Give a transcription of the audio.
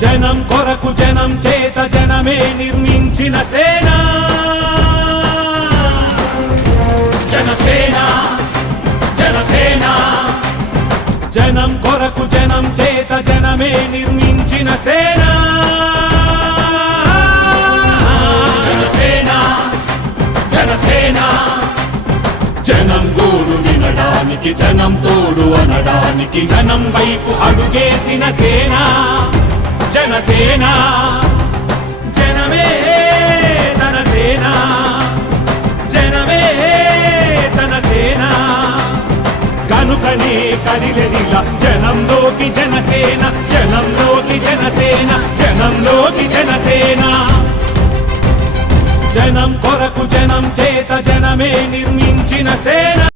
జనం కొరకు జనం చేత జనమే నిర్మించిన సేన జనసేన జనసేన జనం కొరకు జనం చేత జనమే నిర్మించిన సేన జనసేన జనసేన జనం గోడు వినడానికి జనం తోడు అనడానికి జనం వైపు అడుగేసిన సేన జనసేన జనమే తన సేన జనమే తన సేన కనుకనే కదిలెదిలా జనంలోకి జనసేన జనంలోకి జనసేన జనంలోకి జనసేన జనం కొరకు జనం చేత జనమే నిర్మించిన సేన